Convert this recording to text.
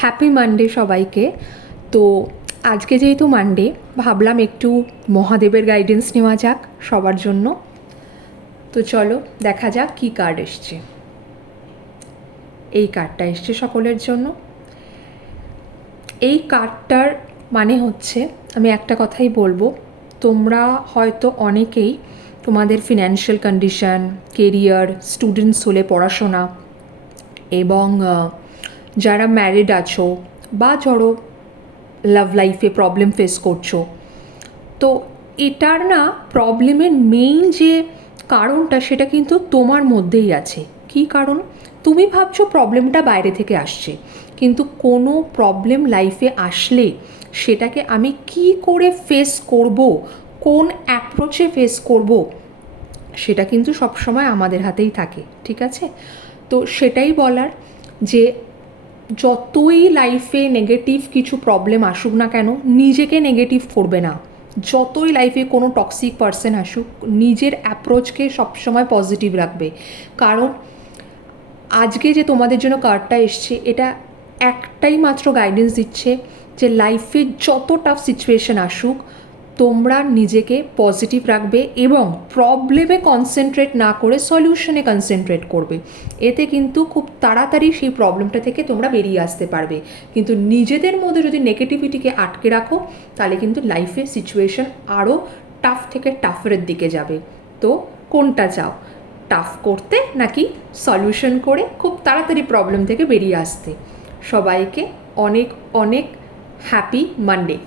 Happy Monday সবাইকে। তো আজকে যেহেতু মানডে, ভাবলাম একটু মহাদেবের গাইডেন্স নেওয়া যাক সবার জন্য। তো চলো দেখা যাক কী কার্ড এসছে। এই কার্ডটা এসছে সকলের জন্য। এই কার্ডটার মানে হচ্ছে, আমি একটা কথাই বলবো, তোমরা হয়তো অনেকেই তোমাদের ফিনান্সিয়াল কন্ডিশন, কেরিয়ার, স্টুডেন্টস হলে পড়াশোনা, এবং যারা ম্যারিড আছো বা ধরো লাভ লাইফে প্রবলেম ফেস করছো, তো এটার না প্রবলেমের মেইন যে কারণটা সেটা কিন্তু তোমার মধ্যেই আছে। কী কারণ? তুমি ভাবছো প্রবলেমটা বাইরে থেকে আসছে, কিন্তু কোনো প্রবলেম লাইফে আসলে সেটাকে আমি কি করে ফেস করব, কোন অ্যাপ্রোচে ফেস করব, সেটা কিন্তু সবসময় আমাদের হাতেই থাকে। ঠিক আছে? তো সেটাই বলার যে যতই লাইফে নেগেটিভ কিছু প্রবলেম আসুক না কেন, নিজেকে নেগেটিভ করবে না। যতই লাইফে কোনো টক্সিক পার্সন আসুক, নিজের অ্যাপ্রোচকে সবসময় পজিটিভ রাখবে। কারণ আজকে যে তোমাদের জন্য কার্ডটা এসছে, এটা একটাই মাত্র গাইডেন্স দিচ্ছে যে লাইফে যত টাফ সিচুয়েশন আসুক, তোমরা নিজেকে পজিটিভ রাখবে এবং প্রবলেমে কনসেন্ট্রেট না করে সলিউশনে কনসেন্ট্রেট করবে। এতে কিন্তু খুব তাড়াতাড়ি সেই প্রবলেমটা থেকে তোমরা বেরিয়ে আসতে পারবে। কিন্তু নিজেদের মধ্যে যদি নেগেটিভিটিকে আটকে রাখো, তাহলে কিন্তু লাইফে সিচুয়েশন আরও টাফ থেকে টাফের দিকে যাবে। তো কোনটা চাও, টাফ করতে নাকি সলিউশন করে খুব তাড়াতাড়ি প্রবলেম থেকে বেরিয়ে আসতে? সবাইকে অনেক অনেক হ্যাপি মানডে।